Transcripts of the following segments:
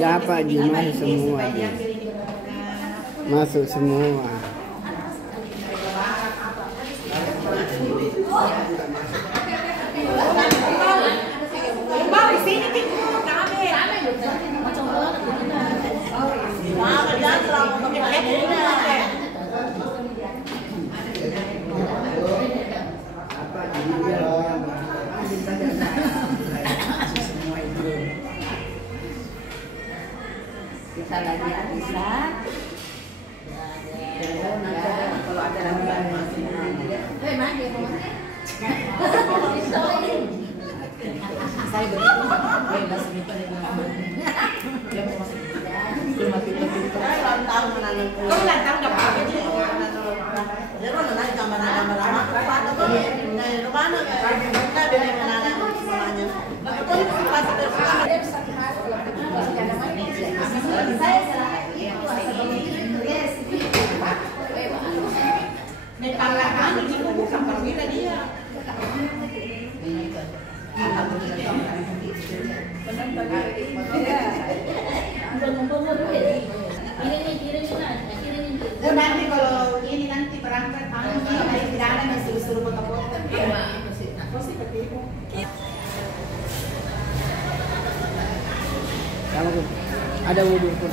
Dapat Ji, masuk semua Ji. Masuk semua. Bisa lagi bisa. Kalau ada lagi saya begitu bebas gitu dia mau masuk cuma tiba-tiba lantang menanam kau lantang nggak apa-apa sih dia mau menanam gambar-gambar anak apa tuh dari mana kita dari menanam semuanya betul pasti saya nih pangkalan di buku sampai bila dia nanti kalau ini nanti berangkat dari tidak ada yang suruh foto-foto pasti seperti itu. Kalau ada wudhu pun.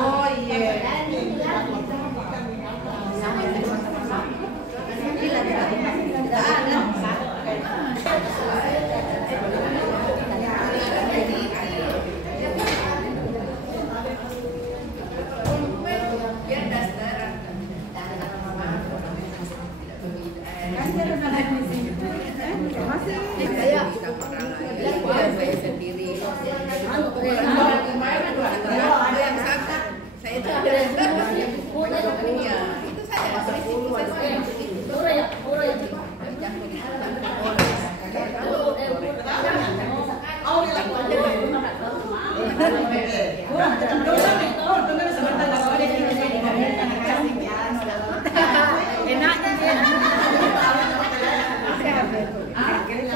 Oh iya.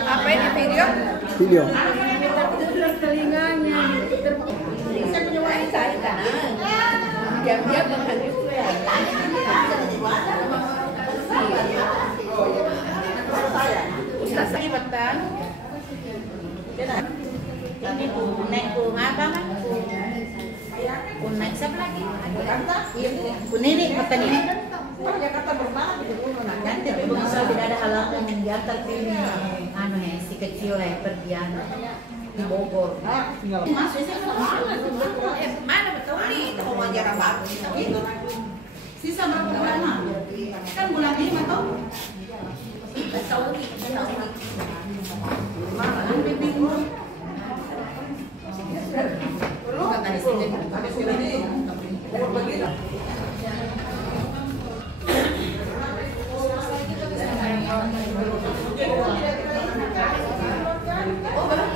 Apa ini video? Video. Telinganya. Bisa menyewain saya kan? Diam-diam menghanyut ya. Ustaz saya betan. Ini kuning apa mah? Kuning siapa lagi? Kunini betan ini. Jakarta bermana begitu nanti bisa tidak ada halangan yang diantar sini anu ya si kecil ya pergian di Bogor masuk mana betul nih mau ngajar apa gitu sisa berapa bulan kan bulan ini atau tahun ini mana nanti bingung perlu kata di sini begitu. Oh, belum